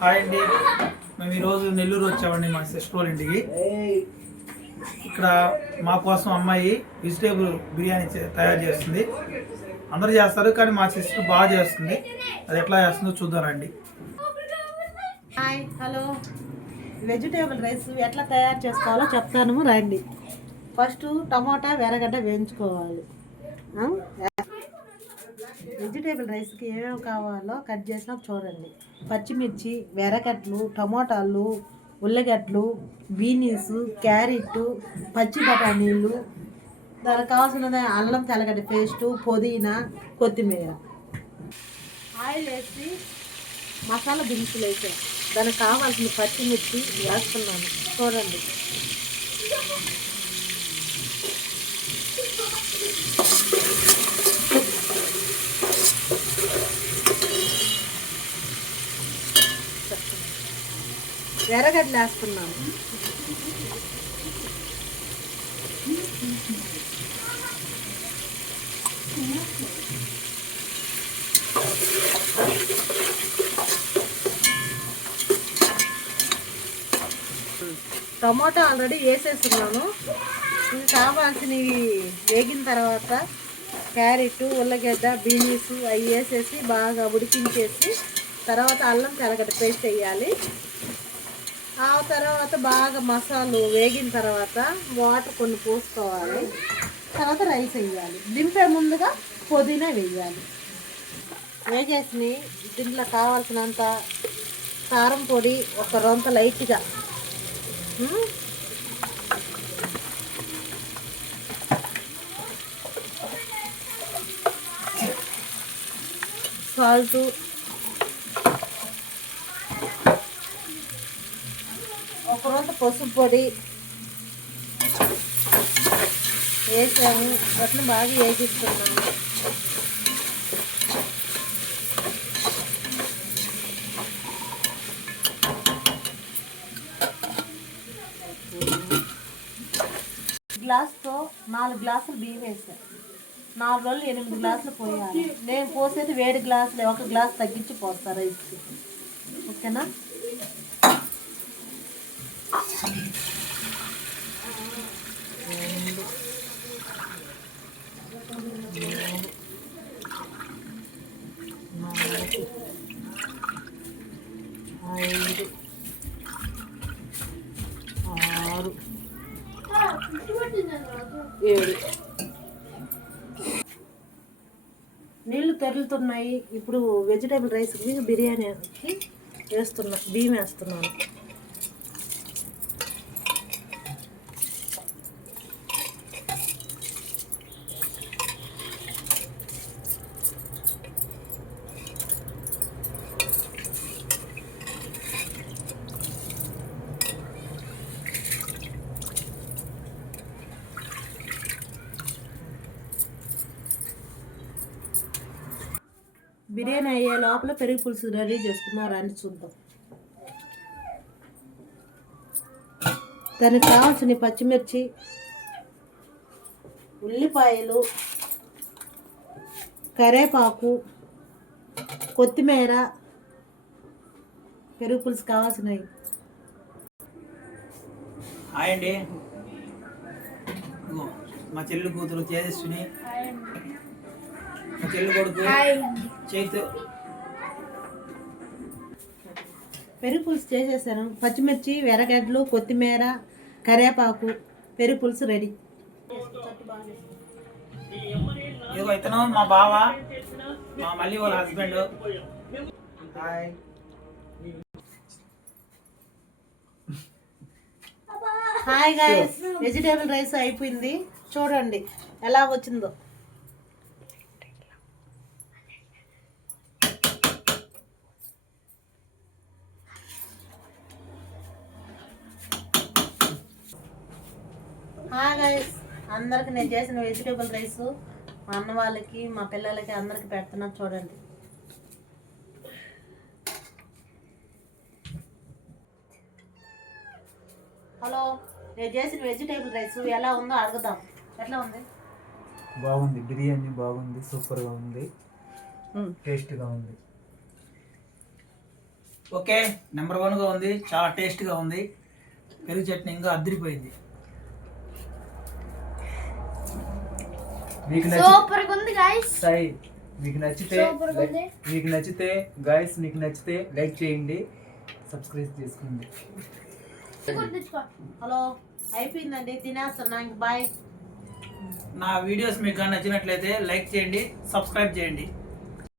Hi అండి, మేము ఈరోజు నెల్లూరు వచ్చామండి మా సిస్టర్ వాళ్ళ ఇంటికి. ఇక్కడ మా కోసం అమ్మాయి వెజిటేబుల్ బిర్యానీ తయారు చేస్తుంది. అందరూ చేస్తారు కానీ మా సిస్టర్ బాగా చేస్తుంది. అది ఎట్లా చేస్తుందో చూద్దామండి. Hi, hello. వెజిటేబుల్ రైస్ ఎట్లా తయారు చేసుకోవాలో చెప్తాను రండి. ఫస్ట్ టమోటా ఎర్రగడ్డ వేయించుకోవాలి. వెజిటేబుల్ రైస్కి ఏమేమి కావాలో కట్ చేసినా చూడండి. పచ్చిమిర్చి, ఎర్రగడ్డలు, టమోటాలు, ఉల్లగడ్డలు, బీనీస్, క్యారెట్, పచ్చి బఠానీలు, దానికి కావాల్సిన అల్లం తెల్లగడ్డ పేస్టు, పుదీనా, కొత్తిమీర. ఆయిల్ వేసి మసాలా దినుసులు వేసాను. దానికి కావాల్సిన పచ్చిమిర్చి వేస్తున్నాను చూడండి. ఎర్రగడ్డలు వేస్తున్నాను. టమాటా ఆల్రెడీ వేసేస్తున్నాను. ఇంకా కావాల్సినవి వేగిన తర్వాత క్యారెట్, ఉల్లగడ్డ, బీనీస్ అవి వేసేసి బాగా ఉడికించేసి తర్వాత అల్లం తెల్లగడ్డ పేస్ట్ వేయాలి. ఆ తర్వాత బాగా మసాలు వేగిన తర్వాత వాటర్ కొన్ని పోసుకోవాలి. తర్వాత రైస్ వేయాలి. దింపే ముందుగా పుదీనా వేయాలి. వేగేసి దీంట్లో కావాల్సినంత కారం పొడి ఒక రొంత లైట్గా, సాల్టు, ఒక రొంత పసుపు పొడి వేసాము. వాటిని బాగా వేగిస్తున్నాము. గ్లాస్తో 4 గ్లాసులు బియ్యం వేసాను. 4 రోజులు 8 గ్లాసులు పోయాలి. నేను పోసేది వేడి గ్లాసులు, 1 గ్లాసు తగ్గించి పోస్తాను రైస్కి. ఓకేనా? నీళ్ళు తెరులుతున్నాయి. ఇప్పుడు వెజిటేబుల్ రైస్కి బిర్యానీకి వేస్తున్నా, బియ్యం వేస్తున్నాను. బిర్యానీ అయ్యే లోపల పెరుగు పులుసు రెడీ చేసుకున్నారు అని చూద్దాం. దానికి కావాల్సిన పచ్చిమిర్చి, ఉల్లిపాయలు, కరివేపాకు, కొత్తిమీర, పెరుగు పులుసు కావాల్సినవి. హాయ్ అండి, మా చెల్లి కూతురు తేజస్విని, మా చెల్లి కొడుకు చైతు. పెరుగు పులుసు చేసేసాను. పచ్చిమిర్చి, ఎర్రగడ్డలు, కొత్తిమీర, కరివేపాకు, పెరుగు పులుసు రెడీ. ఇదిగో ఇతను మా బావ, మా మళ్ళీ వాళ్ళ husband. Hi. Hi guys, vegetable rice అయిపోయింది. చూడండి ఎలా వచ్చిందో. హాయ్ గైస్, అందరికి నేను చేసిన వెజిటేబుల్ రైస్ మా అన్న వాళ్ళకి, మా పిల్లలకి అందరికి పెడుతున్నా చూడండి. హలో, నేను చేసిన వెజిటేబుల్ రైస్ ఎలా ఉందో అడుగుదాం. ఎట్లా ఉంది? బాగుంది. బిర్యానీ బాగుంది, సూపర్గా ఉంది, టేస్ట్గా ఉంది. ఓకే, నెంబర్ 1గా ఉంది, చాలా టేస్ట్గా ఉంది. పెరుగు చట్నీ ఇంకా అదిరిపోయింది. మీకు సూపర్ గా ఉంది గైస్. సాయి మీకు నచ్చితే Super గా ఉంది. మీకు నచ్చితే లైక్ చేయండి, సబ్స్క్రైబ్ చేసుకోండి. హలో, అయిపోయిందండి, తినేస్తున్నా, ఇంక బాయ్. నా వీడియోస్ మీకు కానీ నచ్చినట్లయితే లైక్ చేయండి, సబ్స్క్రైబ్ చేయండి.